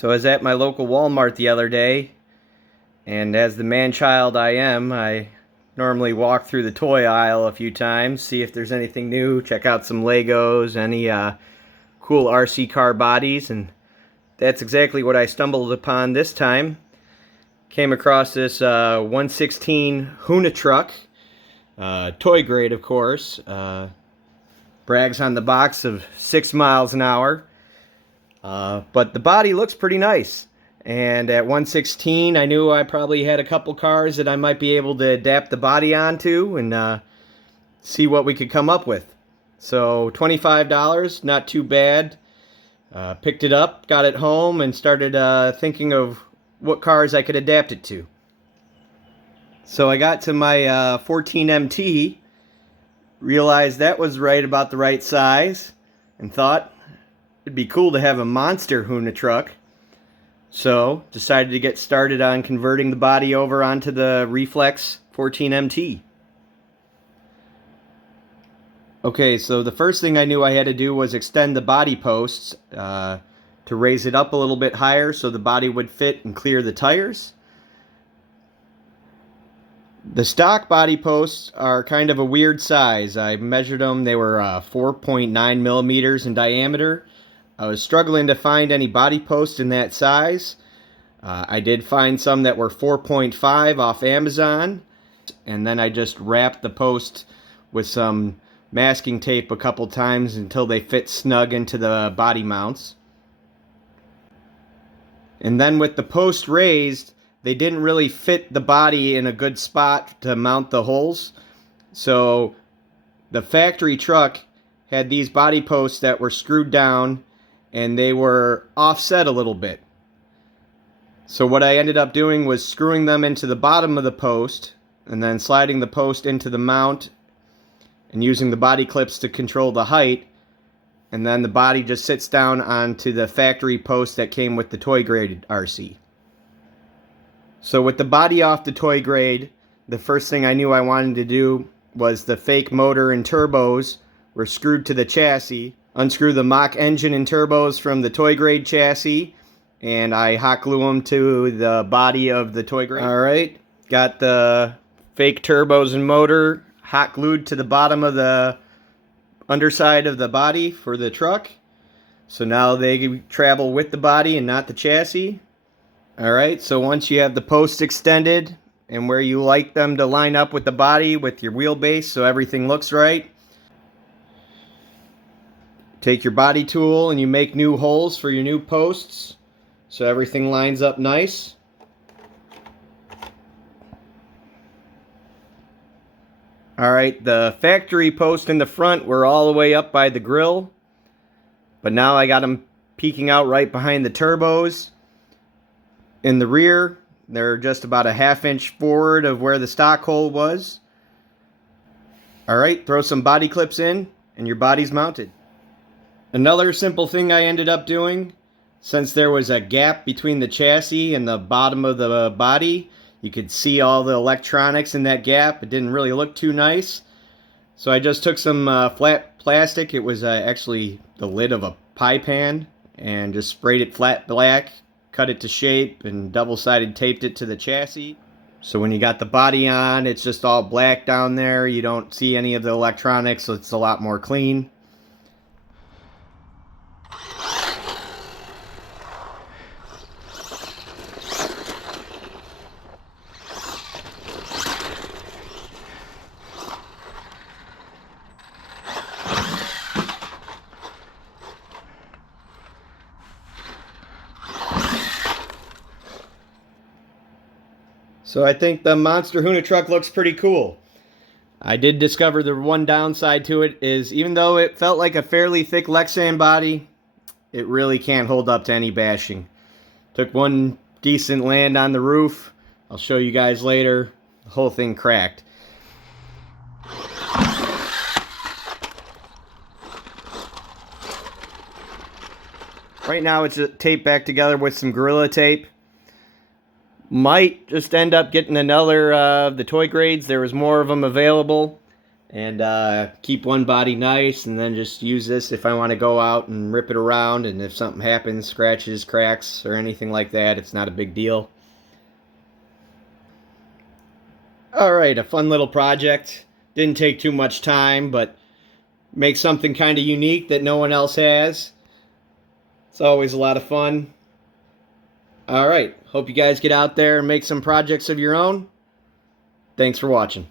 So I was at my local Walmart the other day, and as the man-child I am, I normally walk through the toy aisle a few times, see if there's anything new, check out some Legos, any cool RC car bodies, and that's exactly what I stumbled upon this time. Came across this 116 Hoonitruck, toy grade of course, brags on the box of 6 miles an hour. But the body looks pretty nice, and at 116 I knew I probably had a couple cars that I might be able to adapt the body onto and see what we could come up with. So $25, not too bad. Picked it up, got it home, and started thinking of what cars I could adapt it to. So I got to my 14 MT, realized that was right about the right size, and thought it'd be cool to have a Monster Hoonitruck. So decided to get started on converting the body over onto the Reflex 14 MT. Okay, so the first thing I knew I had to do was extend the body posts to raise it up a little bit higher so the body would fit and clear the tires. The stock body posts are kind of a weird size. I measured them, they were 4.9 millimeters in diameter. I was struggling to find any body posts in that size. I did find some that were 4.5 off Amazon, and then I just wrapped the post with some masking tape a couple times until they fit snug into the body mounts. And then with the post raised, they didn't really fit the body in a good spot to mount the holes. So the factory truck had these body posts that were screwed down, and they were offset a little bit. So what I ended up doing was screwing them into the bottom of the post and then sliding the post into the mount and using the body clips to control the height, and then the body just sits down onto the factory post that came with the toy grade RC. So with the body off the toy grade, the first thing I knew I wanted to do was the fake motor and turbos were screwed to the chassis. Unscrew the mock engine and turbos from the toy grade chassis, and I hot glue them to the body of the toy grade. Alright, got the fake turbos and motor hot glued to the bottom of the underside of the body for the truck. So now they travel with the body and not the chassis. Alright, so once you have the posts extended and where you like them to line up with the body with your wheelbase so everything looks right, take your body tool and you make new holes for your new posts so everything lines up nice. Alright, the factory posts in the front were all the way up by the grill, but now I got them peeking out right behind the turbos. In the rear, they're just about a ½ inch forward of where the stock hole was. Alright, throw some body clips in and your body's mounted. Another simple thing I ended up doing, since there was a gap between the chassis and the bottom of the body, you could see all the electronics in that gap. It didn't really look too nice. So I just took some flat plastic. It was actually the lid of a pie pan, and just sprayed it flat black, cut it to shape, and double-sided taped it to the chassis. So when you got the body on, it's just all black down there. You don't see any of the electronics, so it's a lot more clean. So I think the Monster Hoonitruck looks pretty cool. I did discover the one downside to it is, even though it felt like a fairly thick Lexan body, it really can't hold up to any bashing. Took one decent land on the roof. I'll show you guys later. The whole thing cracked. Right now it's taped back together with some Gorilla Tape. Might just end up getting another of the toy grades. There was more of them available. and keep one body nice, and then just use this if I want to go out and rip it around, and if something happens, scratches, cracks, or anything like that, it's not a big deal. Alright, a fun little project. Didn't take too much time, but make something kind of unique that no one else has. It's always a lot of fun. Alright, hope you guys get out there and make some projects of your own. Thanks for watching.